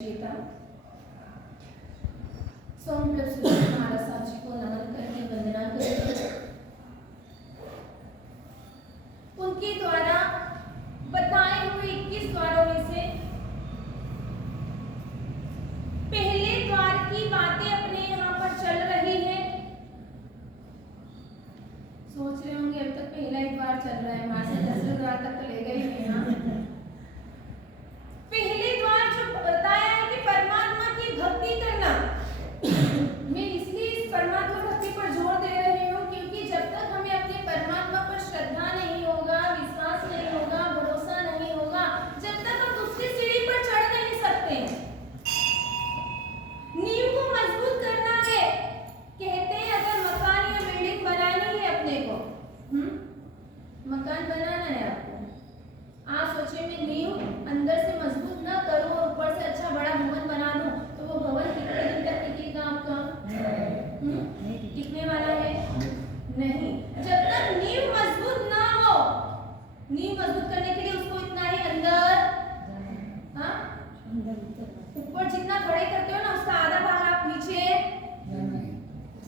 पिता सोमप्रभ सुरेश महाराज साहब जी को नमन करके वंदना करके उनके द्वारा बताए हुए 21 द्वारों में से पहले द्वार की बातें अपने यहाँ पर चल रही है। सोच रहे होंगे अब तक पहला ही द्वार चल रहा है, मां से 10वें द्वार तक तो ले गए हैं। हाँ, पहले द्वार जो बताया है कि परमात्मा की भक्ति करना। मैं इसलिए इस परमात्मा भक्ति पर जोर दे रही हूँ क्योंकि जब तक हमें अपने परमात्मा पर श्रद्धा नहीं होगा, विश्वास नहीं होगा, भरोसा नहीं होगा, जब तक हम दूसरी सीढ़ी पर चढ़ नहीं सकते। नींव को मजबूत करना है। कहते हैं अगर मकान या बिल्डिंग बनानी है अपने को, मकान बनाना है आपको, आप सोचिए मैं नींव अंदर से मजबूत ना करूं और ऊपर से अच्छा बड़ा भवन बना दूं तो वो भवन कितने दिन तक टिकेगा आपका? टिकने वाला है नहीं। जब तक नींव मजबूत ना हो, नींव मजबूत करने के लिए उसको इतना ही अंदर, हाँ, ऊपर जितना खड़े करते हो ना उसका आधा भाग आप नीचे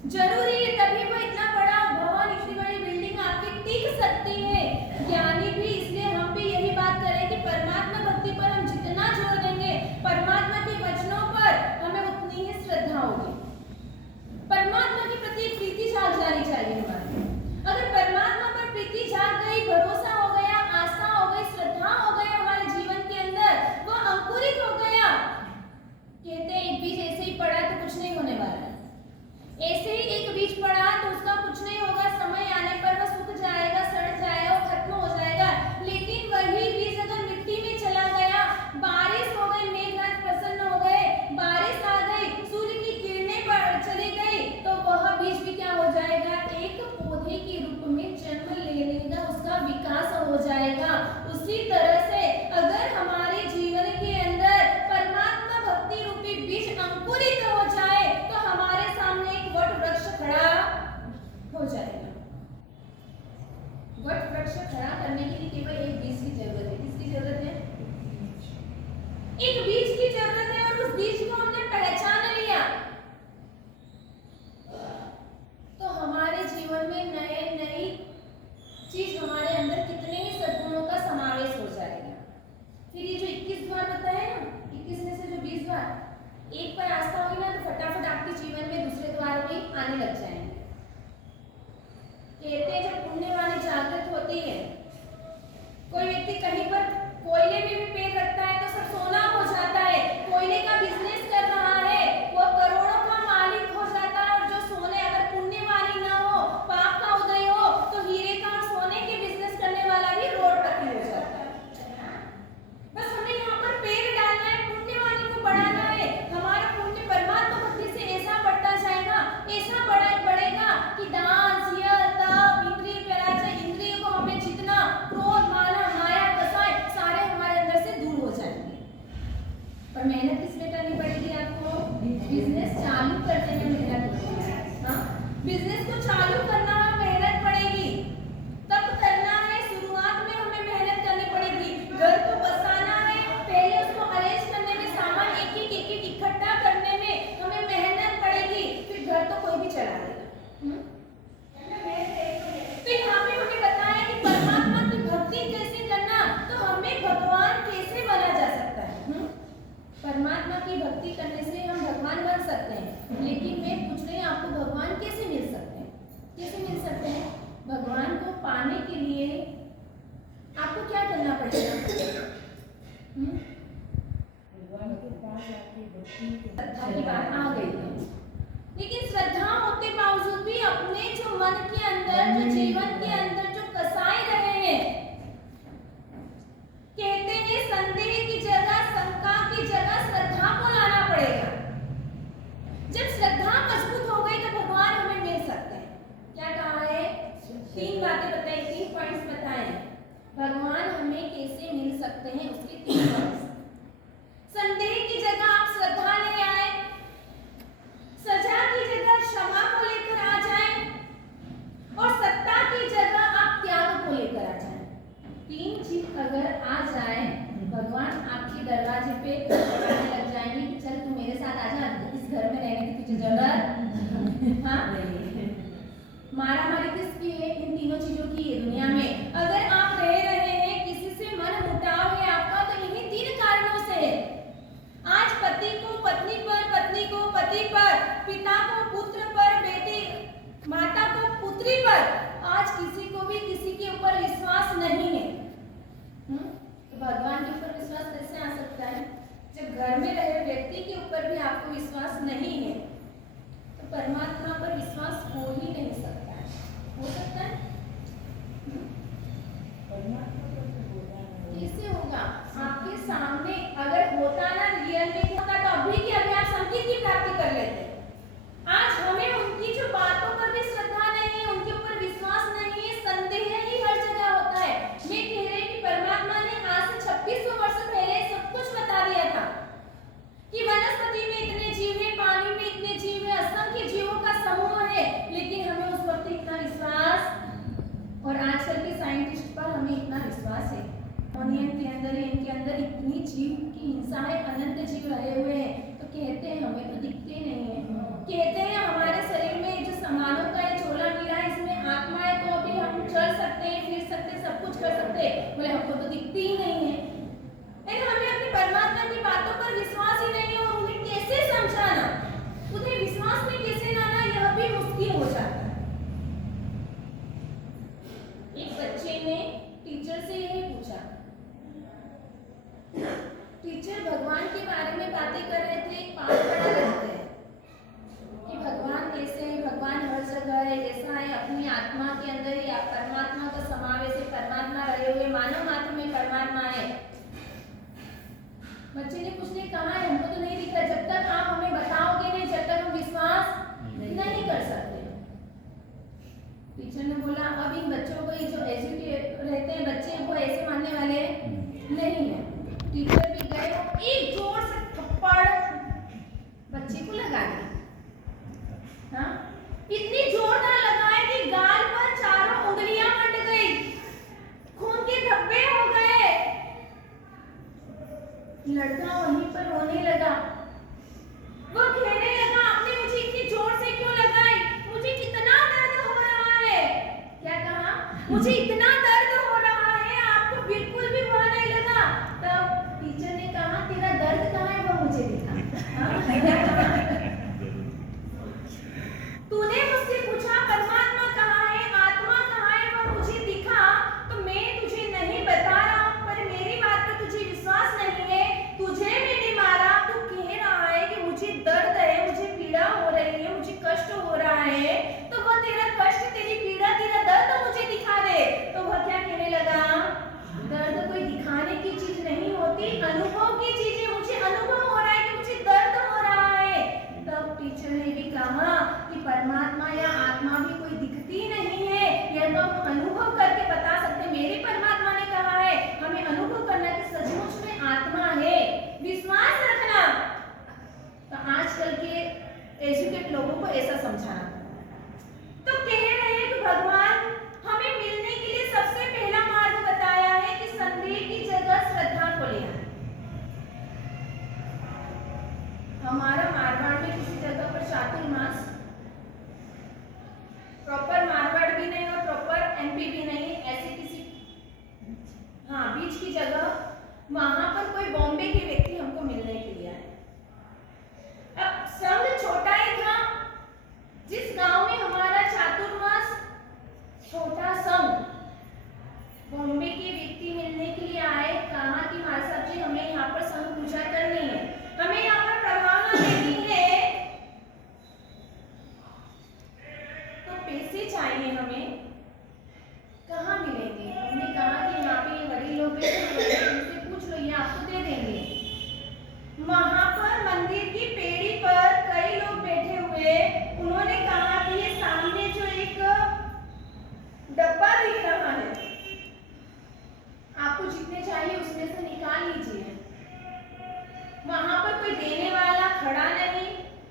जरूरी है, तभी वो इतना बड़ा भवन, इतनी बड़ी बिल्डिंग आपकी टिक सकती है। ज्ञानी भी, इसलिए हम भी यही बात करें कि परमात्मा भक्ति पर हम जितना जोर देंगे, परमात्मा के वचनों पर हमें उतनी ही श्रद्धा होगी। परमात्मा के प्रति प्रीति जाग जानी चाहिए हमारी। अगर परमात्मा पर प्रीति जाग गई, भरोसा हो गया, आस्था हो गई, श्रद्धा हो गया हमारे जीवन के अंदर, वो अंकुरित हो गया। कहते हैं एक बीज ऐसे ही पड़ा तो कुछ नहीं होने वाला है। ऐसे ही एक बीज पड़ा तो उसका कुछ नहीं होगा, समय आने पर वह सूख जाएगा, सड़ जाएगा, खत्म हो जाएगा। लेकिन वही बीज अगर मिट्टी में चला गया, बारिश हो गई, मेघनाथ प्रसन्न हो गए, बारिश आ गई, सूर्य की किरणें पर चली गई, तो वह बीज भी क्या हो जाएगा? एक पौधे के रूप में जन्म ले लेगा, उसका विकास हो जाएगा। उसी तरह से अगर हमारे जीवन के अंदर परमात्मा भक्ति रूपी बीज अंकुरित हो जाए तो हमारे सामने एक वट वृक्ष खड़ा हो जाएगा। वट वृक्ष खड़ा करने के लिए केवल एक बीज की जरूरत है। किसकी जरूरत है? एक बीज की जरूरत है। और उस बीज को हमने पहचान लिया तो हमारे जीवन में नए नई चीज हमारे अंदर कितने ही सद्गुणों का समावेश हो जाएगा। फिर ये जो 21 द्वार बताया ना, 21 में से जो 20 द्वार, एक पर आस्था होगी ना तो फटाफट आपके जीवन में दूसरे द्वार भी आने लग जाएंगे। कहते हैं जब पुण्य वाणी जागृत होती है, कोई व्यक्ति कहीं पर कोयले में भी पैर रखता है तो सब सोना हो जाता है। कोयले का बिजनेस कर रहा है, वो करोड़ों का मालिक हो जाता है। और जो सोने, अगर पुण्य वाणी ना हो, पाप का उदय हो, तो हीरे का और सोने के बिजनेस करने वाला भी रोडपति हो जाता है। बस हमें यहाँ पर पैर डालना है, पुण्य वाणी को बढ़ाना है। हमारा पुण्य परमात्मा भक्ति से ऐसा बढ़ता जाएगा, ऐसा बढ़ेगा कि दान, सियल, तप, इंद्रिय पराजय, इंद्रियों को हमें जितना क्रोध, माना, माया, कसाय सारे हमारे अंदर से दूर हो जाएंगे। पर मेहनत किसमें करनी पड़ेगी आपको? बिजनेस चालू करने में मेहनत पड़ेगी। हाँ, बिजनेस को चालू करना में मेहनत पड़ेगी, तब करना है। शुरुआत में हमें मेहनत करनी पड़ेगी। घर को बसाना है, पहले उसको अरेंज करने में, सामान एक एक इकट्ठा करने में हमें मेहनत पड़ेगी। फिर घर तो कोई भी चला देगा। फिर यहाँ पे हमें बताया कि परमात्मा की भक्ति कैसे करना, तो हमें भगवान कैसे बना जा सकता है। परमात्मा की भक्ति करने से हम भगवान बन सकते हैं। लेकिन मैं पूछ रही हूँ आपको, भगवान कैसे मिल सकते हैं? कैसे मिल सकते हैं? भगवान को पाने के लिए आपको क्या करना पड़ेगा? श्रद्धा की बात आ गई है। लेकिन श्रद्धा होते बावजूद भी अपने जो मन के अंदर, जो जीवन के अंदर जो कसाई रहे हैं, कहते हैं संदेह की जगह, शंका की जगह श्रद्धा को लाना पड़ेगा। जब श्रद्धा मजबूत हो गई तो भगवान हमें मिल सकते हैं। क्या कहा है? 3 बातें बताई, 3 पॉइंट्स बताए। भगवान हमें कैसे मिल सकते हैं उसके 3 पॉइंट्स। संदेह की जगह आप श्रद्धा ले आए, सजा की जगह क्षमा को लेकर आ जाएं, और सत्ता की जगह आप त्याग को लेकर आ जाएं। 3 चीज अगर आ जाए, भगवान आपके दरवाजे पे आने लग जाएंगे मारामारी किसकी है? इन तीनों चीजों की है दुनिया में। अगर आप रह रहे हैं, किसी से मन मुटाव है आपका, तो इन्हीं 3 कारणों से है। आज पति को पत्नी पर, पत्नी को पति पर, पिता को पुत्र पर, बेटी माता को पुत्री पर, आज किसी को भी किसी के ऊपर विश्वास नहीं है। तो भगवान के ऊपर विश्वास कैसे आ सकता है? जब घर में रहे व्यक्ति के ऊपर भी आपको विश्वास नहीं है, तो परमात्मा पर विश्वास हो ही नहीं सकता है। हो सकता है? कैसे होगा? आपके सामने अगर होता ना, रियल में होता, तो अभी की अभी आप संकेत की प्राप्ति कर लेते। आज हमें उनकी जो बातों पर भी श्रद्धा नहीं है, उनके ऊपर विश्वास नहीं है, संदेह ही हर जगह होता है। मैं कह रही कि परमात्मा ने आज से 2600 वर्ष पहले सब कुछ बता दिया था कि वनस्पति में इतने जीव है, पानी में इतने जीव है, असंख्य जीवों का समूह है, लेकिन हमें उस वक्त इतना विश्वास, और आजकल के साइंटिस्ट पर हमें इतना विश्वास है। ऑनियन के अंदर है, इनके अंदर इतनी जीव की हिंसा है, अनंत जीव रहे हुए हैं, तो कहते हैं हमें तो दिखते नहीं है। कहते हैं हमारे शरीर में जो सामानों का है, चोला मिला है, इसमें आत्मा है, तो अभी हम चल सकते हैं, फिर सकते हैं, सब कुछ कर सकते हैं। बोले हमको तो दिखती ही नहीं है। लेकिन हमें अपनी परमात्मा की बातों पर विश्वास ही नहीं है, और उन्हें कैसे समझाना, उन्हें विश्वास में कैसे लाना, यह भी मुश्किल हो जाता है। एक बच्चे ने टीचर से यही पूछा, टीचर भगवान के बारे में बातें कर रहे थे, एक पाठ पढ़ा रहे थे कि भगवान कैसे है, भगवान हर जगह है, ऐसा है, अपनी आत्मा के अंदर ही परमात्मा का समावेश है, परमात्मा रहे हुए मानव मात्र में परमात्मा है। बच्चे ने कुछ नहीं कहा है, हमको तो नहीं दिख रहा, जब तक आप हमें बताओगे नहीं, जब तक हम विश्वास नहीं कर सकते। टीचर ने बोला अब इन बच्चों को, ये जो एजुकेट रहते हैं बच्चे, वो ऐसे मानने वाले नहीं है। टीचर भी गए, एक जोर से थप्पड़ बच्चे को लगा दी। हाँ, इतनी जोरदार लगाए कि गाल पर चारों उंगलियां मंड गई, खून के धब्बे हो गए। लड़का वहीं पर रोने लगा। वो कहने लगा आपने मुझे इतनी जोर से क्यों लगाई, मुझे कितना दर्द हो रहा है। क्या कहा? मुझे इतना दर्द हो रहा है, आपको बिल्कुल भी बुरा नहीं लगा। तब टीचर ने कहा तेरा दर्द कहाँ है, वो मुझे दिखा। तूने मुझसे पूछा परमात्मा कहाँ है, आत्मा कहाँ है, वो मुझे दिखा, तो मैं तुझे नहीं बता रहा, पर मेरी बात पर तुझे विश्वास नहीं है। तुझे मैंने मारा, तू कह रहा है कि मुझे दर्द है, मुझे पीड़ा हो रही है, मुझे कष्ट हो रहा है, तो वो तेरा कष्ट, तेरी पीड़ा, तेरा दर्द मुझे दिखा दे। तो वह क्या कहने लगा? दर्द कोई दिखाने की चीज नहीं होती, अनुभव की चीज है। मुझे अनुभव हो रहा है कि मुझे दर्द हो रहा है। तब टीचर ने भी कहा कि परमात्मा या आत्मा भी कोई दिखती नहीं है, यह तो हम अनुभव करके बता सकते। मेरे परमात्मा ने कहा है हमें अनुभव करना कि सचमुच में आत्मा है, विश्वास रखना। तो आजकल के एजुकेट लोगों को ऐसा समझाना, तो कह रहे हैं कि भगवान हमें मिलने के लिए सबसे पहला मार्ग बताया है कि संदेह की जगह श्रद्धा को ले आए। हमारा मारवाड़ में किसी जगह पर चातुर्मास, प्रॉपर मारवाड़ भी नहीं और प्रॉपर एमपी भी नहीं, ऐसे किसी बीच की जगह, वहां पर कोई बॉम्बे के व्यक्ति हमको मिलने के लिए आए। अब संघ छोटा ही था, जिस गांव में हमारा चातुर्मास, छोटा संघ, बॉम्बे के व्यक्ति मिलने के लिए आए। कहा कि महाराज साहब जी हमें यहाँ पर संघ पूजा करनी है, हमें यहाँ पर प्रभावना देनी है, तो पैसे चाहिए हमें, कहाँ मिलेंगे? हमने कहा कि यहाँ पे ये बड़े लोग बैठे, पूछ लो, ये आपको दे देंगे। वहां पर मंदिर की पेड़ी पर कई लोग बैठे हुए, उन्होंने कहा कि ये सामने जो एक डब्बा दिख रहा है, आपको जितने चाहिए उसमें से निकाल लीजिए। वहां पर कोई देने वाला खड़ा नहीं,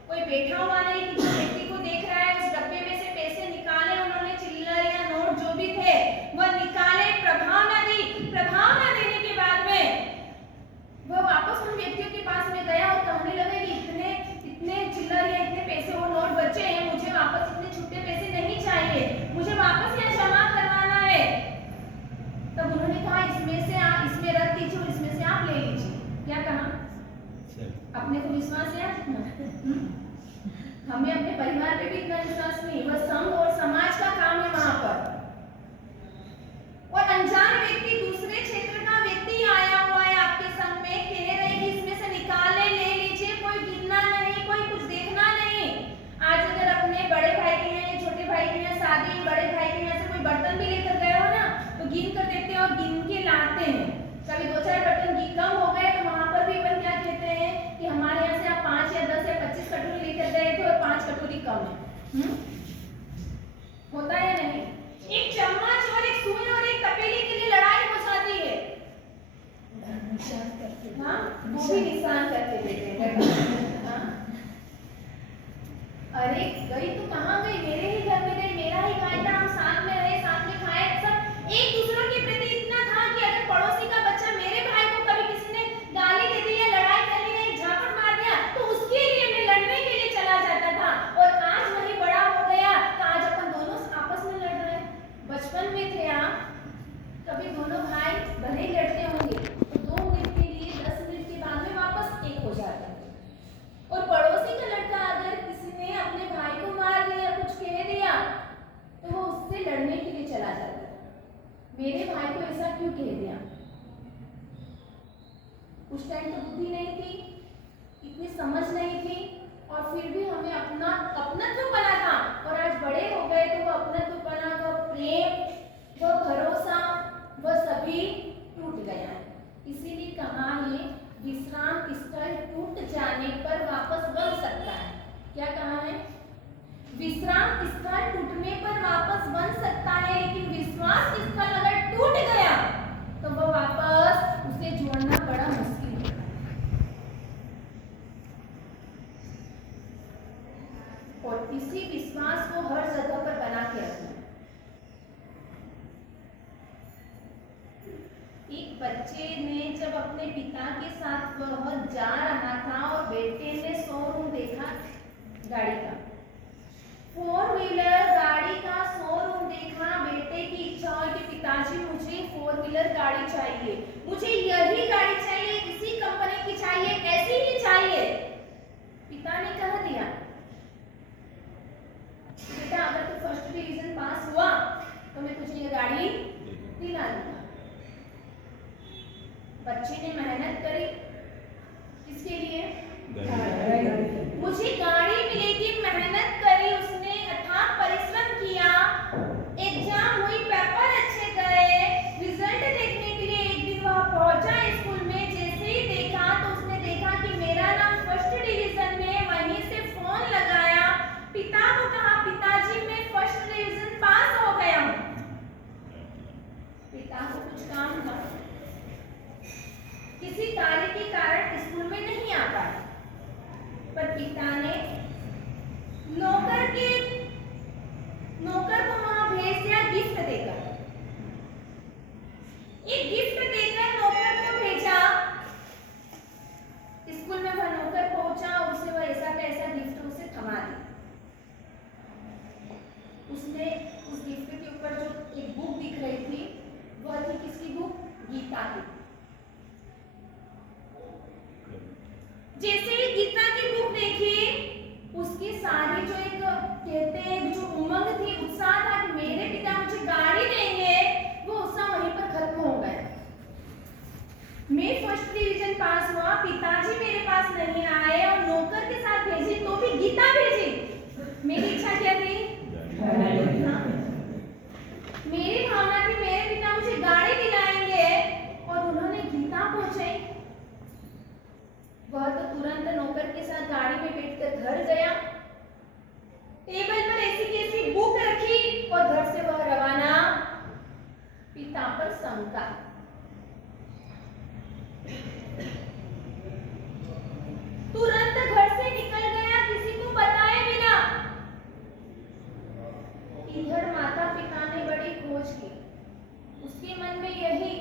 कोई बैठा हुआ नहीं कि जो व्यक्ति को देख रहा है उस डब्बे में से पैसे निकाले। उन्होंने चिल्लर या नोट जो भी थे वह निकाले, प्रभाव न दी। प्रभाव न देने के बाद में वह वापस उन व्यक्तियों के पास में गया और कहने लगे कि इतने चिल्लर या इतने पैसे और नोट बचे हैं, मुझे वापस इतने छुट्टे पैसे नहीं चाहिए। अपने को विश्वास है हमें अपने परिवार पे भी इतना विश्वास नहीं, वह संघ और समाज का काम है वहां पर। और अनजान व्यक्ति, दूसरे क्षेत्र का व्यक्ति आया हुआ है आपके संघ में, कह रहे हैं कि इसमें से निकाले ले लीजिए, कोई गिनना नहीं, कोई कुछ देखना नहीं। आज अगर अपने बड़े भाई के यहाँ, छोटे भाई के यहाँ शादी, बड़े भाई के यहाँ से कोई बर्तन भी लेकर गए हो ना, तो गिन कर देते हैं और गिन के लाते हैं। कभी 2-4 बर्तन कम हो गए तो वहां पर भी अपन क्या कहते हैं कि हमारे यहाँ से आप 5 या 10 या 25 कटोरी लेकर गए थे और 5 कटोरी कम है। होता है या नहीं? एक चम्मच और एक सुई और एक तपेली के लिए लड़ाई हो जाती है। हाँ, वो भी निशान करके देते हैं। हाँ? अरे गई तो कहाँ गई, मेरे ही घर में गई, मेरा ही खाया था, हम साथ में रहे, साथ में खाए, सब एक दूसरों के प्रति इतना था कि अगर पड़ोसी का बच्चा मेरे भाई को कभी किसी ने गाली दे दी या लड़ाई कर ली या एक झापड़ मार दिया तो उसके लिए मैं लड़ने के लिए चला जाता था। और आज वही बड़ा हो गया तो आज अपन दोनों आपस में लड़ रहे हैं। बचपन में थे आप, कभी दोनों भाई भले ही लड़ते होंगे तो 2 मिनट के लिए, 10 मिनट के बाद में वापस एक हो जाते हैं। और पड़ोसी का लड़का अगर किसी ने अपने भाई को मार दिया, कुछ कह दिया तो वो उससे लड़ने के लिए चला जाता है। मेरे भाई को ऐसा क्यों कह दिया? उस टाइम तो बुद्धि नहीं थी, इतनी समझ नहीं थी, और फिर भी हमें अपनत्व बना था। और आज बड़े हो गए तो वो अपनत्व बना, वो प्रेम, वो भरोसा, वो सभी टूट गया है। इसीलिए कहा ये विश्राम स्थल टूट जाने पर वापस बन सकता है। क्या कहा है? विश्राम स्थल टूटने पर वापस बन सकता है, लेकिन विश्वास स्थल अगर टूट गया तो वो वापस उसे जोड़ना बड़ा मुश्किल है। और इसी विश्वास को हर जगह पर बना के रखना। एक बच्चे ने जब अपने पिता के साथ वह जा रहा था और बेटे ने शोरूम देखा गाड़ी का, 4 व्हीलर गाड़ी का शोरूम देखा। बेटे की इच्छा हुई कि पिताजी मुझे 4 व्हीलर गाड़ी चाहिए, मुझे यही गाड़ी चाहिए, इसी कंपनी की चाहिए, कैसी ही चाहिए। पिता ने कह दिया बेटा अगर तू फर्स्ट डिवीजन पास हुआ तो मैं तुझे ये गाड़ी दिला दूंगा। बच्चे ने मेहनत करी, किसके लिए? मुझे गाड़ी मिलेगी, मेहनत करी, उसने अथाक परिश्रम किया, एग्जाम हुई, पेपर अच्छे गए, रिजल्ट देखने के लिए एक दिन वह पहुंचा स्कूल में। जैसे ही देखा तो उसने देखा कि मेरा नाम फर्स्ट डिवीजन में, वहीं से फोन लगाया, पिता को कहा पिताजी मैं फर्स्ट डिवीजन पास हो गया हूँ। पिता को कुछ काम था, किसी कार्य के कारण स्कूल में नहीं आ पाया, पर पिता ने नौकर को वहां भेज दिया गिफ्ट देकर। एक गिफ्ट देकर नौकर को भेजा स्कूल में। वह नौकर पहुंचा और उसे वह ऐसा का ऐसा गिफ्ट उसे थमा दिया। उसने उस गिफ्ट के ऊपर जो एक बुक दिख रही थी वह थी किसकी बुक? गीता की। जैसे ही गीता की बुक देखी, उसकी सारी जो एक कहते हैं जो उमंग थी, उत्साह था कि मेरे पिता मुझे गाड़ी देंगे, वो उत्साह वहीं पर खत्म हो गया। मैं फर्स्ट डिवीजन पास हुआ, पिताजी मेरे पास नहीं आए और नौकर के साथ भेजी तो भी गीता भेजी। मेरी इच्छा क्या थी? हाँ। मेरी भावना थी मेरे पिता मुझे गाड़ी दिलाएंगे और उन्होंने गीता पहुंचाई। वह तो तुरंत नौकर के साथ गाड़ी में बैठकर घर गया, टेबल पर ऐसी की ऐसी बुक रखी और घर से वह रवाना पिता पर शंका। तुरंत घर से निकल गया किसी को बताए बिना। इधर माता पिता ने बड़ी खोज की, उसके मन में यही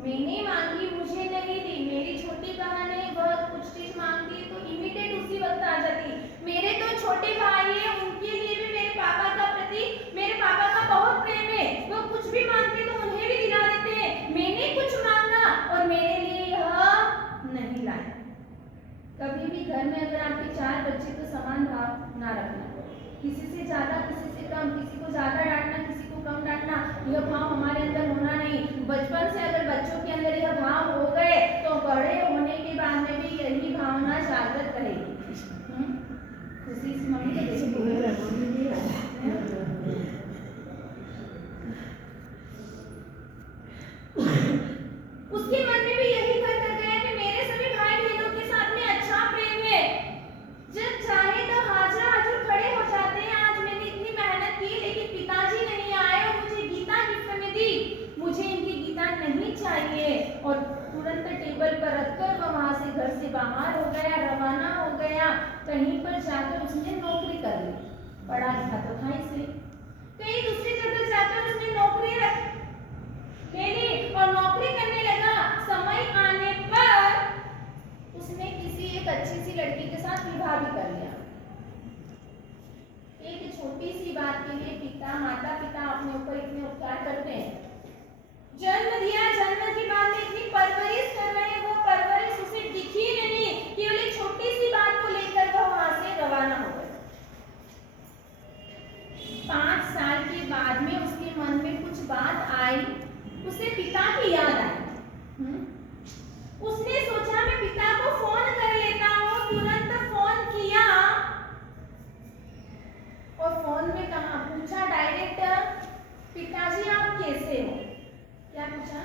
मैंने मांगी मुझे नहीं दी, मेरी छोटी बहन है वह कुछ चीज मांगती तो कभी भी घर में अगर आपके 4 बच्चे तो समान भाव ना रखना, किसी से ज्यादा किसी से कम, किसी को ज्यादा डांटना किसी को कम डांटना, यह भाव हमारे अंदर होना नहीं। बचपन से अगर बच्चों के अंदर यह भाव हो गए तो बड़े होने के बाद में भी यही भावना जागृत रहेगी। खुशी से मम्मी को उसके मन में भी यही घर कर गया कि मेरे सभी भाई बहनों के साथ में अच्छा प्रेम है, जब चाहे तो हाजिर हाजिर खड़े हो जाते हैं। आज मैंने इतनी मेहनत की लेकिन पिताजी नहीं आए और मुझे गीता गिफ्ट में दी, मुझे इनकी गीता नहीं चाहिए। और तुरंत टेबल पर रखकर वह वहां से घर से बाहर हो गया, रवाना हो गया। कहीं पर जाकर उसने नौकरी कर ली, पढ़ा लिखा तो था इसे, कहीं दूसरी जगह जाकर उसने नौकरी ले ली और नौकरी करने लगा। समय आने पर उसने किसी एक अच्छी सी लड़की के साथ विवाह भी कर लिया। एक छोटी सी बात के लिए माता पिता अपने ऊपर इतने उपकार करते हैं, जन्म दिया, जन्म के बाद में इतनी परवरिश कर रहे हैं, वो परवरिश उसे दिखी नहीं, केवल एक छोटी सी बात को लेकर वो वहां से रवाना हो गए। 5 साल के बाद में उसके मन में कुछ बात आई, उसे पिता की याद आई। उसने सोचा मैं पिता को फोन कर लेता हूँ। तुरंत फोन किया और फोन में कहा, पूछा डायरेक्ट, पिताजी आप कैसे हो? क्या पूछा?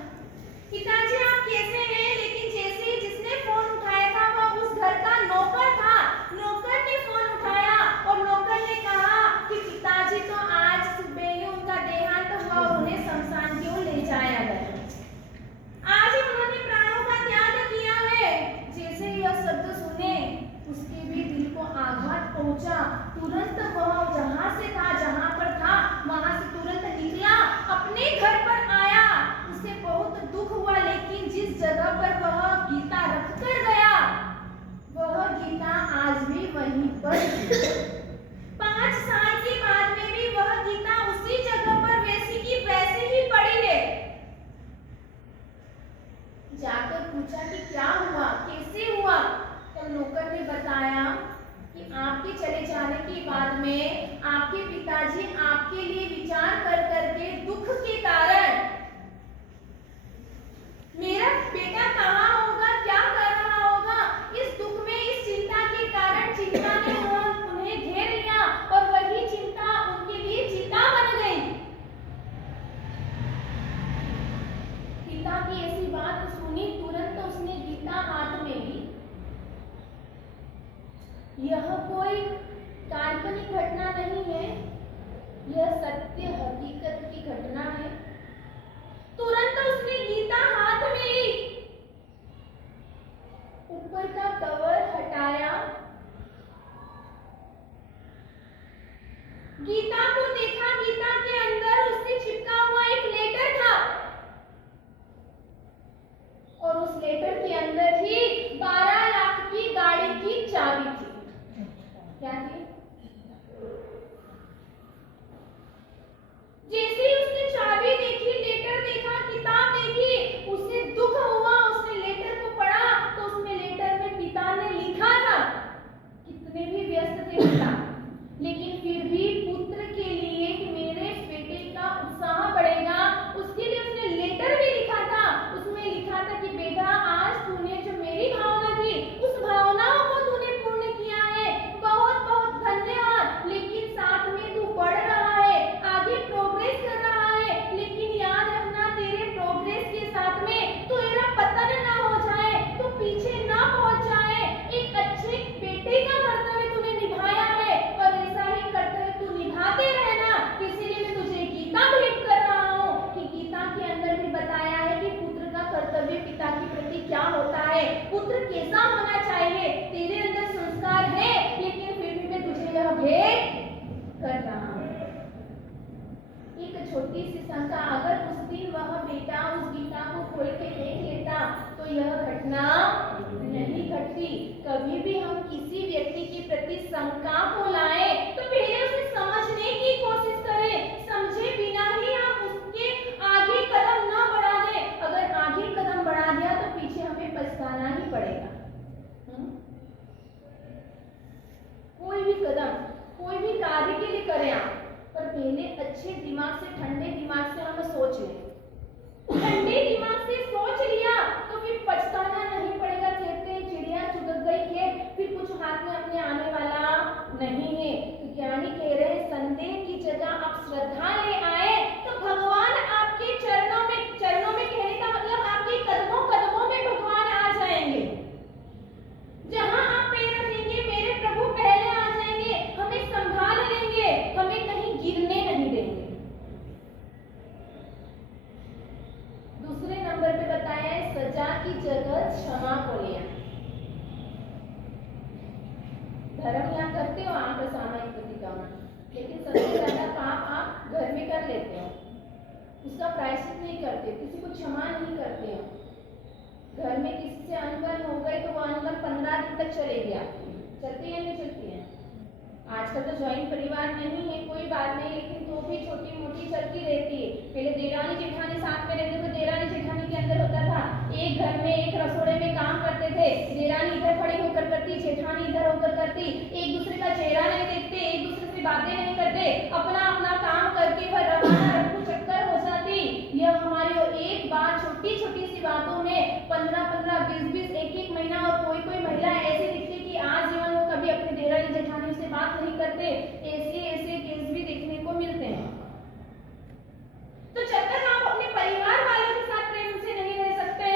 पिताजी आप कैसे हैं? लेकिन जैसे ही जिसने फोन उठाया था वह उस घर का नौकर था। नौकर ने फोन उठाया और नौकर ने कहा कि पिताजी तो आज सुबह ही उनका देहांत हुआ, उन्हें शमशान की ओर ले जाया गया, आज ही उन्होंने प्राणों का त्याग किया है। जैसे ही यह शब्द सुने उसके भी दिल को आघात पहुंचा। तुरंत वह जहां से था, जहां पर था, वहां से तुरंत निकला, अपने घर पर आया। उसे बहुत दुख हुआ, लेकिन जिस जगह पर वह गीता रखकर गया वह गीता आज भी वहीं पर 5 साल के बाद में भी वह गीता उसी जगह पर वैसी की वैसी ही पड़ी है। जाकर पूछा कि क्या हुआ, कैसे हुआ? तब नौकर ने बताया कि आपके चले जाने के बाद में आपके पिताजी आपके लिए विचार कर करके दुख के कारण, मेरा बेटा कहाँ होगा, क्या कर रहा होगा, इस दुख में, इस चिंता के कारण चिंता ने उन्हें घेर लिया और वही चिंता उनके लिए चिंता बन गई। पिता की ऐसी बात सुनी, तुरंत उसने गीता हाथ में ली। यह कोई काल्पनिक घटना नहीं है, यह सत्य हकीकत की घटना है। तुरंत उसने गीता हाथ में ली, ऊपर का कवर हटाया, गीता को देखा। गीता के अंदर उससे चिपका हुआ एक लेटर था और उस लेटर के अंदर ही 12 लाख की गाड़ी की चाबी थी। क्या थी? जैसे ही उसने चाबी देखी, लेटर देखा, किताब देखी, उसे दुख हुआ। उसने लेटर को पढ़ा तो उसमें लेटर में पिता ने लिखा था, कितने भी व्यस्त थे पिता, लेकिन फिर भी पुत्र के लिए कि मेरे बेटे का उत्साह बढ़ेगा, उसके लिए उसने लेटर भी लिखा था। उसमें लिखा था कि बेटा, आज तूने जो मेरी भावना थी उस भावनाओं को तूने पूर्ण किया है, बहुत बहुत धन्यवाद। लेकिन साथ में तू बढ़ रहा है, आगे प्रोग्रेस कर रहा है, लेकिन याद रखना तेरे प्रोग्रेस के साथ में तेरा पतन ना हो जाए, तू पीछे ना पहुंच जाए। एक अच्छे बेटे का कर्तव्य तूने निभाया है और ऐसा ही कर्तव्य तू निभाते रहना। इसीलिए मैं तुझे गीता भेंट कर रहा हूँ कि गीता के अंदर भी बताया है कि पुत्र का कर्तव्य पिता के प्रति क्या होता है, पुत्र कैसा होना चाहिए। तेरे अंदर संस्कार है, लेकिन फिर भी मैं तुझे यह भेंट कर रहा हूँ। एक छोटी सी शंका, अगर उस दिन वह बेटा उस गीता को खोल के देख लेता तो यह घटना नहीं घटती। कभी भी हम किसी व्यक्ति के प्रति शंका को लाए तो पहले उसे समझने की कोशिश करें, समझे बिना ही आप उसके आगे कदम न बढ़ा दें। अगर आगे कदम बढ़ा दिया तो पीछे हमें पछताना ही पड़ेगा। अच्छे दिमाग से, ठंडे दिमाग से हम सोच लें, ठंडे दिमाग से सोच लिया तो फिर पछताना नहीं पड़ेगा। कहते हैं चिड़िया चुग गई खेत, फिर कुछ हाथ में अपने आने वाला नहीं है। तो ज्ञानी कह रहे हैं संदेह की जगह आप श्रद्धा ले आए तो भगवान आपके चरणों में कहने का मतलब आपके कदमों कदमों में भगवान आ जाएंगे। जहां आप पैर रखेंगे मेरे प्रभु पहले आ जाएंगे, हमें संभाल लेंगे, हमें कहीं गिरने नहीं देंगे। दूसरे नंबर पे बताया है सजा की जगह क्षमा को ले आए। धर्म यहाँ करते हो आप सामाजिक प्रतिक्रमण, लेकिन सबसे ज्यादा पाप आप घर में कर लेते हो, उसका प्रायश्चित नहीं करते, किसी को क्षमा नहीं करते हो। घर में किसी से अनबन हो गई तो वो अनबन 15 दिन तक चलेगी आपकी, चलती है नहीं चलती है। आजकल तो ज्वाइंट परिवार नहीं है, कोई बात नहीं, लेकिन तो भी छोटी मोटी चलती रहती है। पहले देरानी जेठानी साथ में रहते तो देरानी जेठानी के अंदर होता था एक घर में एक रसोड़े में काम करते थे, देरानी इधर खड़ी होकर करती, जेठानी इधर होकर करती, एक दूसरे का चेहरा नहीं देखते, एक दूसरे से बातें नहीं करते, अपना अपना काम करके वह रवाना रफू चक्कर हो जाती। यह हमारी और एक बात छोटी छोटी सी बातों में 15-15, 20-20, एक महीना, और कोई महिला ऐसी दिखती कि आज जीवन वो कभी अपने देरानी जेठानी से बात नहीं करते। ऐसे केस भी देखने को मिलते हैं। तो जब तक आप अपने परिवार वालों के साथ प्रेम से नहीं रह सकते,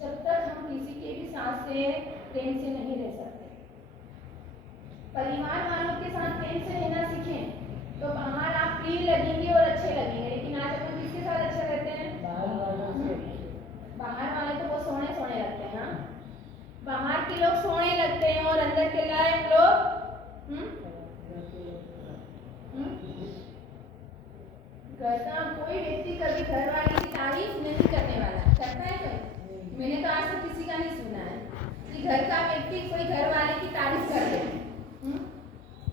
जब तक हम किसी के भी साथ से प्रेम से नहीं रह सकते। परिवार वालों के साथ प्रेम से रहना सीखें तो बाहर आप प्रिय लगेंगे और अच्छे लगेंगे। लेकिन आज अपन किसके साथ अच्छे रहते हैं? बाहर वाले तो बहुत सोने सोने लगते हैं। बाहर के लोग सोने लगते हैं और अंदर के लायक लोग घर का कोई व्यक्ति कभी घर वाले की तारीफ नहीं करने वाला, करता है कोई? मैंने तो आज तक किसी का नहीं सुना है कि घर का व्यक्ति कोई घर वाले की तारीफ कर दे।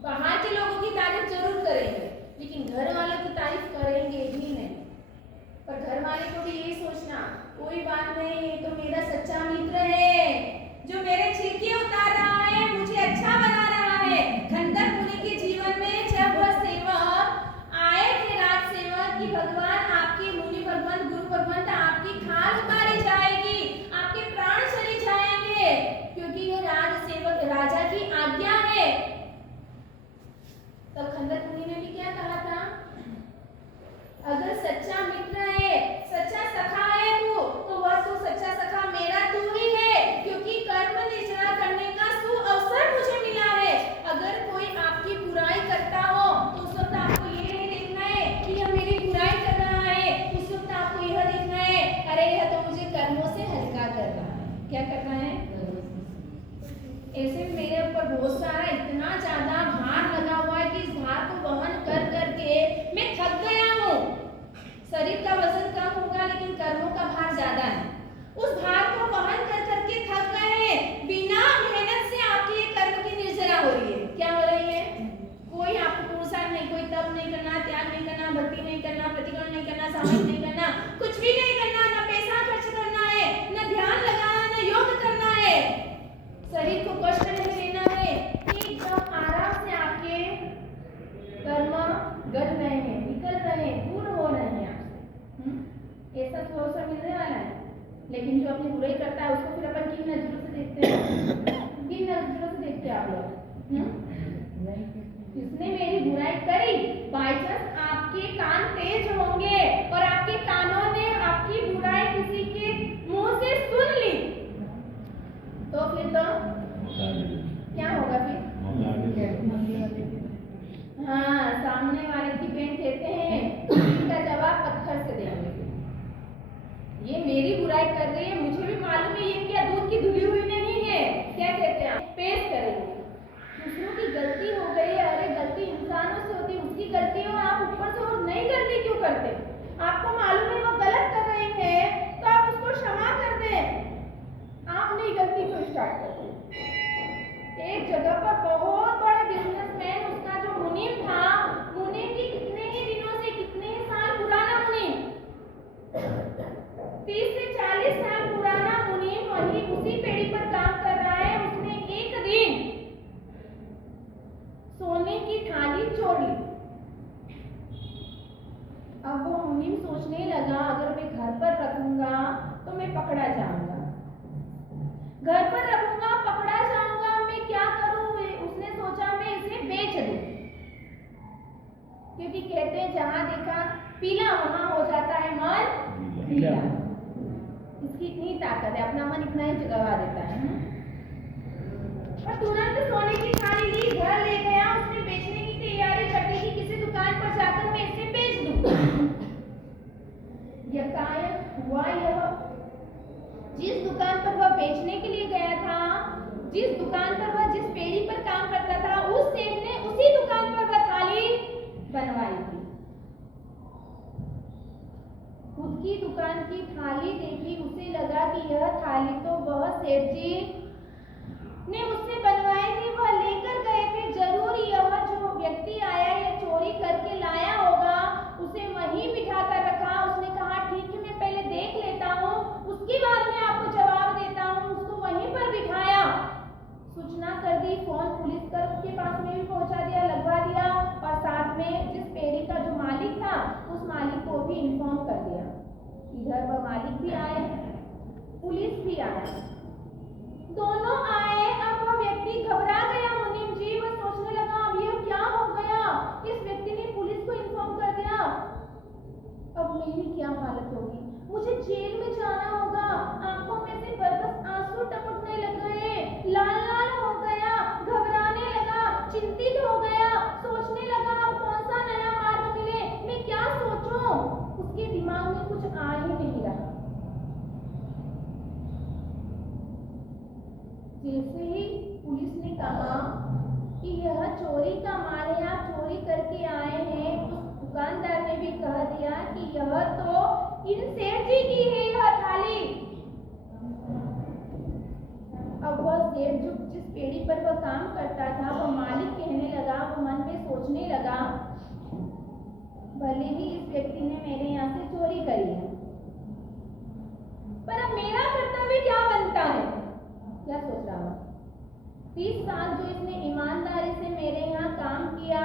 बाहर के लोगों की तारीफ जरूर करेंगे, लेकिन घर वालों की तारीफ करेंगे ही नहीं। पर घर वाले को भी यही सोचना, कोई बात नहीं, ये तो मेरा सच्चा मित्र है जो मेरे छिलके उतार रहा है, मुझे अच्छा बना रहा है। खंडक मुनि के जीवन में जब वह सेवक आए थे, राज सेवक, कि भगवान आपकी मुनि भगवान गुरु भगवान आपकी खाल उतारी जाएगी, आपके प्राण चले जाएंगे, क्योंकि यह राज सेवक राजा की आज्ञा है। तब खंडक मुनि ने भी क्या कहा था? अगर सच्चा मित्र है, सच्चा सखा है तू, तो वह तू सच्चा सखा मेरा तू ही है, क्योंकि कर्म निष्ठा करने का सुअवसर मुझे मिला है। अगर कोई आपकी बुराई करता हो तो उस वक्त आपको ये नहीं देखना है कि यह मेरी बुराई कर रहा है, उस वक्त आपको यह देखना है अरे यह तो मुझे कर्मों से हल्का कर रहा है। क्या कर रहा है? ऐसे मेरे ऊपर बहुत सारा इतना ज्यादा भार लगा हुआ है कि इस भार को वहन कर करके मैं थक गया हूँ। शरीर का वजन कम होगा लेकिन कर्मों का भार ज्यादा है। उस भार को वहन कर करके थक गए हैं। बिना मेहनत से आपकी ये कर्म की निर्जरा हो रही है। क्या हो रही है? कोई आपको पुरुषार्थ नहीं, कोई तप नहीं करना, त्याग नहीं करना, भक्ति नहीं करना, प्रतिक्रमण नहीं करना, सामाजिक नहीं करना, कुछ भी नहीं करना, ना पैसा खर्च करना है, ना ध्यान लगाना, ना योग करना है, शरीर को कष्ट नहीं देना है। एकदम आराम से आपके कर्म गल रहे हैं, निकल रहे हैं, दूर हो रहे हैं आपसे। ऐसा तो अवसर मिलने वाला है। लेकिन जो अपनी बुराई करता है उसको फिर अपन किन नजरों से देखते हैं? किन नजरों से देखते हैं आप लोग? जिसने मेरी बुराई करी, बाई चांस आपके कान तेज होंगे और आपके कानों ने आपकी बुराई किसी के मुंह से सुन ली, तो फिर तो क्या होगा? फिर हाँ, सामने वाले की बहन कहते हैं इसका जवाब पत्थर से देंगे। ये मेरी बुराई कर रही है, मुझे भी मालूम है ये क्या दूध की धुली हुई नहीं है। क्या कहते हैं? पेश करेंगे। दूसरों की गलती हो गई, अरे गलती इंसानों से होती, उसकी गलती हो, आप ऊपर से और नई गलती क्यों करते? आपको मालूम है वो गलत कर रही है तो आप उसको क्षमा कर दें, आप नई गलती को स्टार्ट कर दें। एक जगह पर बहुत बड़ा बिजनेसमैन, उसका जो मुनीम था, मुनीम की कितने ही दिनों से, कितने ही साल पुराना मुनीम, 30 से 40 साल पुराना मुनीम वही उसी पेड़ी पर काम कर रहा है। उसने एक दिन सोने की थाली छोड़ ली। ढीला। इसकी इतनी ताकत है, अपना मन इतना ही जगवा देता है। और तुरंत सोने की थाली ली, घर ले गया। उसने बेचने की तैयारी करती कि किसी दुकान पर जाकर मैं इसे बेच दूं। यकायक हुआ यह, जिस दुकान पर वह बेचने के लिए गया था, जिस दुकान पर वह जिस पेड़ी पर काम करता था, उस सेठ ने उसी दुकान पर वह थाली बनवाई थी। खुद की दुकान की थाली देखी, उसे लगा कि यह थाली तो वह सेठ जी ने मुझसे बनवाई थी, वह लेकर गए थे। जरूर यह जो व्यक्ति आया यह चोरी करके लाया होगा। उसे वहीं बिठा कर रखा। उसने कहा ठीक है, मैं पहले देख लेता हूँ, उसके बाद में आपको जवाब देता हूँ। उसको वहीं पर बिठाया, सूचना कर दी, फोन पुलिस कर के पास में भी पहुंचा दिया, लगवा दिया। और साथ में जिस पेड़ी का जो मालिक था उस मालिक को भी इन्फॉर्म कर दिया। इधर वह मालिक भी आए, पुलिस भी आए, दोनों आए। अब वह व्यक्ति घबरा गया मुनीम जी। वह सोचने लगा अब ये क्या हो गया, इस व्यक्ति ने पुलिस को इन्फॉर्म कर दिया, अब मेरी क्या हालत होगी, मुझे जेल में जाना होगा। आंखों में से बरबस आंसू टपकने लग गए, लाल लाल हो गया, घबराने लगा, चिंतित हो गया, सोचने लगा अब कौन सा नया मार्ग मिले, मैं क्या सोचूं। उसके दिमाग में कुछ आ ही नहीं रहा। जैसे ही पुलिस ने कहा कि यह चोरी का माल है, आप चोरी करके आए हैं, उस दुकानदार ने भी कह दिया कि यह तो इन सेठ जी की है यह थाली। अब वह सेठ जो जिस पेड़ी पर वह काम करता था, वह मालिक कहने लगा, वो मन में सोचने लगा भले ही इस व्यक्ति ने मेरे यहाँ से चोरी करी है, पर अब मेरा कर्तव्य क्या बनता है। क्या सोच रहा हूँ, 30 साल जो इसने ईमानदारी से मेरे यहाँ काम किया,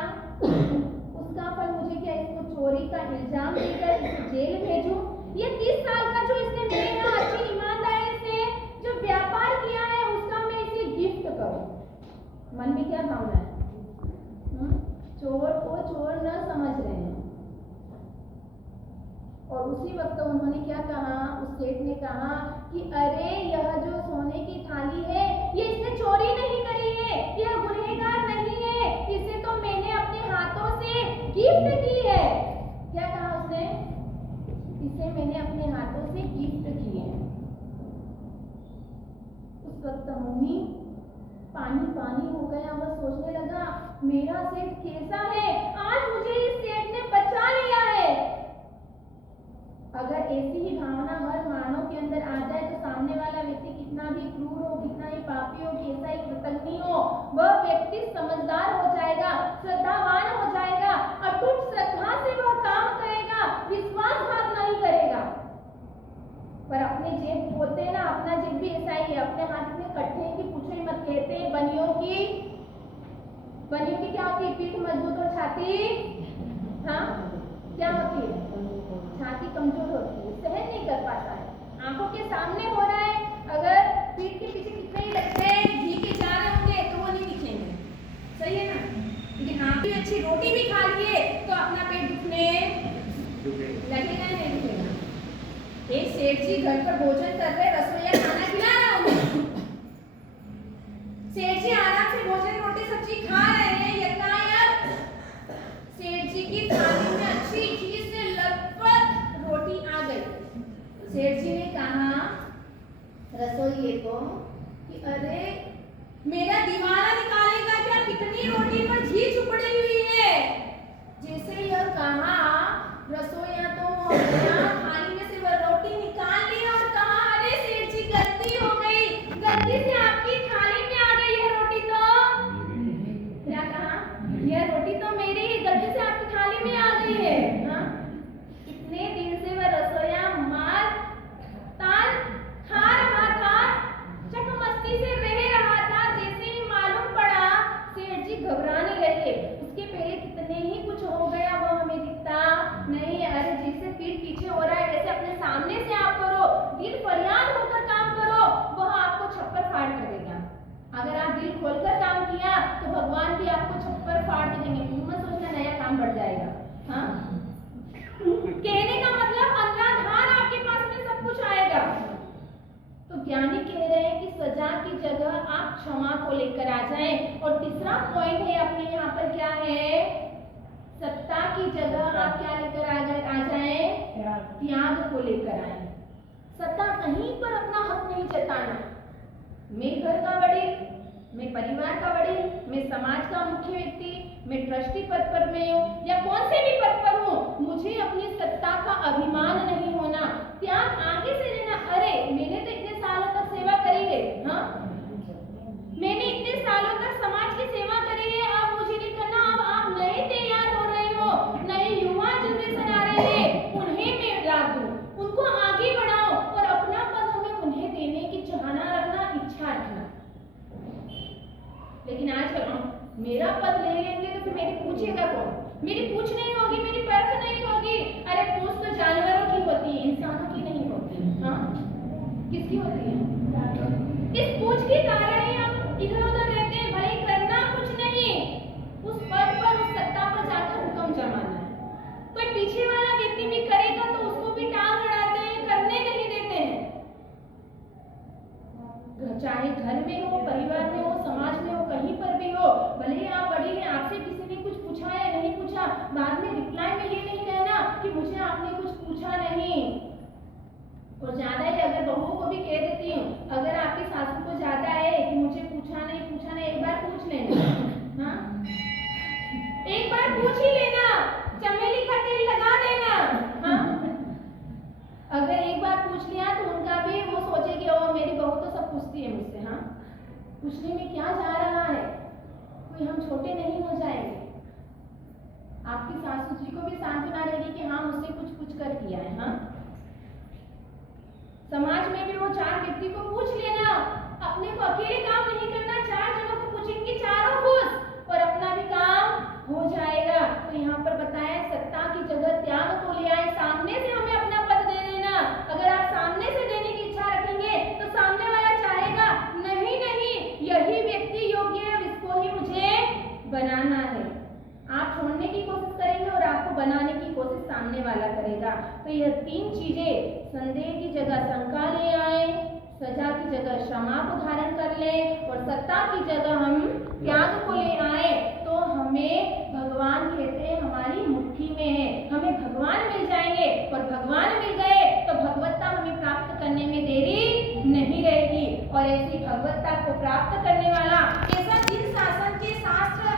उसका फल मुझे क्या इसको चोरी का इल्जाम देकर इसे जेल भेजूं? ये 30 साल का जो इसने मेरे यहाँ अच्छी ईमानदारी से जो व्यापार किया है, उसका मैं इसे गिफ्ट करूं? मन में क्या भावना है? चोर को चोर न समझ रहे हैं। और उसी वक्त उन्होंने क्या कहा, उस सेठ ने कहा कि अरे यह जो सोने की थाली है, ये इसने चोरी नहीं करी है, यह गुनहगार नहीं है, इसे तो मैंने अपने हाथों से गिफ्ट की है। क्या कहा उसने? इसे मैंने अपने हाथों से गिफ्ट की है। उस वक्त मुन्नी पानी पानी हो गया। वह सोचने लगा मेरा सेठ कैसा है, आज मुझे इस सेठ ने बचा लिया है। अगर ऐसी ही भावना हर मानव के अंदर आ जाए तो सामने वाला व्यक्ति कितना भी क्रूर हो, कितना ही पापी हो, कैसा ही कृतज्ञ हो, वह व्यक्ति समझदार हो जाएगा, श्रद्धावान हो जाएगा, अटूट श्रद्धा से वह काम करेगा, विश्वासघात नहीं करेगा। पर अपने जेब बोलते हैं ना, अपना जेब भी ऐसा ही है, अपने हाथ इतने कट्ठे हैं कि पूछो ही मत। कहते हैं बनियों की क्या होती है? पीठ मजबूत और छाती क्या होती है? छाती कमजोर होती है, सहन नहीं कर पाता है। आंखों के सामने हो रहा है, अगर पीठ के पीछे कितने ही लगते घी के जा रहे होंगे तो वो नहीं दिखेंगे, सही है ना? लेकिन आप भी अच्छी रोटी भी खा लिए तो अपना पेट दुखने लगेगा नहीं दुखेगा? एक सेठ जी घर पर भोजन कर रहे, रसोईया खाना खिला रहा हूँ, सेठ जी आराम से भोजन रोटी सब्जी खा रहे हैं, यकायक सेठ जी की थाली में अच्छी घी से लथपथ रोटी आ गई। सेठ जी ने कहा रसोइये को कि अरे मेरा दीवाना निकालेगा क्या, कितनी रोटी पर घी छुपड़ी हुई है। जैसे ही यह कहा, रसोइया तो थाली में से वह रोटी निकाल ली और कहा अरे सेठ जी गलती हो गई, गलती से आपकी थाली में आ गई है रोटी। तो क्या कहा, यह रोटी तो मेरी ही, गलती से आपकी थाली में आ गई है। इतने दिन से वह रसोइया मार ताल खा रहा था, चकमस्ती से रह रहा था। जैसे ही मालूम पड़ा, सेठ जी घबराने लगे। उसके पहले कितने ही कुछ हो गया वो हमें दिखता नहीं। अरे जैसे पीठ पीछे हो रहा है वैसे अपने सामने से आप करो, दिल फरियाद होकर काम करो, वह आपको छप्पर फाड़ कर देगा। अगर आप दिल खोलकर काम किया तो भगवान भी आपको छप्पर फाड़ के देंगे। मत सोचना नया काम बढ़ जाएगा। हाँ, कहने का मतलब अल्लाह धार आपके पास लेकर आ जाए। और तीसरा पॉइंट है अपने यहाँ पर क्या है, सत्ता की जगह आप क्या लेकर आ जाए, त्याग को लेकर आए। सत्ता कहीं पर अपना हक नहीं जताना। मैं घर का वडील, मैं परिवार का वडील, मैं समाज का मुख्य व्यक्ति, मैं ट्रस्टी पद पर मैं हूँ या कौन से भी पद पर हूँ, मुझे अपनी सत्ता का अभिमान नहीं होना। त्याग आगे से लेना, अरे मैंने तो इतने सालों तक सेवा करी है, हाँ मैंने इतने सालों तक समाज की सेवा करी है, अब मुझे नहीं करना। अब आप नए तैयार हो रहे हो, नए युवा जनरेशन आ रहे हैं, उन्हें मैं ला दूं, उनको आगे बढ़ाओ और अपना पद हमें उन्हें देने की चाहना रखना, इच्छा रखना। लेकिन आजकल मेरा पद ले लेंगे तो फिर मेरी पूछेगा कौन, मेरी पूछ नहीं होगी, मेरी परख नहीं होगी। अरे पूछ तो जानवरों की होती है, इंसानों की नहीं होती। हाँ किसकी होती है? इस पूछ के कारण ही हम इधर उधर रहते हैं। भाई करना कुछ नहीं, उस पद पर उस सत्ता पर जाकर हुक्म जमाना है। कोई पीछे वाला व्यक्ति भी करेगा तो उसको भी टांग अड़ाते हैं, करने नहीं देते हैं। चाहे घर में हो, परिवार में हो, समाज में हो, कहीं पर भी हो, भले ही आप वडील हैं, आपसे किसी ने कुछ पूछा या नहीं पूछा, बाद में रिप्लाई में ये नहीं कहना कि मुझे आपने कुछ पूछा नहीं। और ज्यादा ही अगर बहुओं को भी कह देती हूँ, अगर आपकी सासू को ज्यादा है कि मुझे पूछा नहीं, एक बार पूछ लेना। हाँ एक बार पूछ ही लेना, चमेली का तेल लगा देना। हाँ अगर एक बार पूछ लिया तो उनका भी वो सोचेगी ओ मेरी बहू तो सब पूछती है मुझसे। हाँ पूछने में क्या जा रहा है, कोई हम छोटे नहीं हो जाएंगे। आपकी सासू जी को भी सांत्वना रहेगी कि हाँ मुझसे कुछ पूछ कर किया है। हाँ समाज में भी वो चार व्यक्ति को पूछ लेना, अपने को अकेले काम नहीं करना, चार जनों को पूछेंगे, चारों खुश और अपना भी काम हो जाएगा। तो यहाँ पर बताया सत्ता की जगह त्याग को ले आए, सामने से हमें अपना पद दे देना। अगर आप सामने से देने की इच्छा रखेंगे तो सामने वाला चाहेगा नहीं यही व्यक्ति योग्य है, इसको ही मुझे बनाना है। आप छोड़ने की कोशिश करेंगे और आपको बनाने की कोशिश सामने वाला करेगा। तो यह तीन चीजें, संदेह की जगह शंका ले आए, सजा की जगह क्षमा को धारण कर ले और सत्ता की जगह हम त्याग को ले आए, तो हमें भगवान कहते हैं हमारी मुट्ठी में है, हमें भगवान मिल जाएंगे। और भगवान मिल गए तो भगवत्ता हमें प्राप्त करने में देरी नहीं रहेगी। और ऐसी भगवत्ता को प्राप्त करने वाला ऐसा जिन शासन के शास्त्र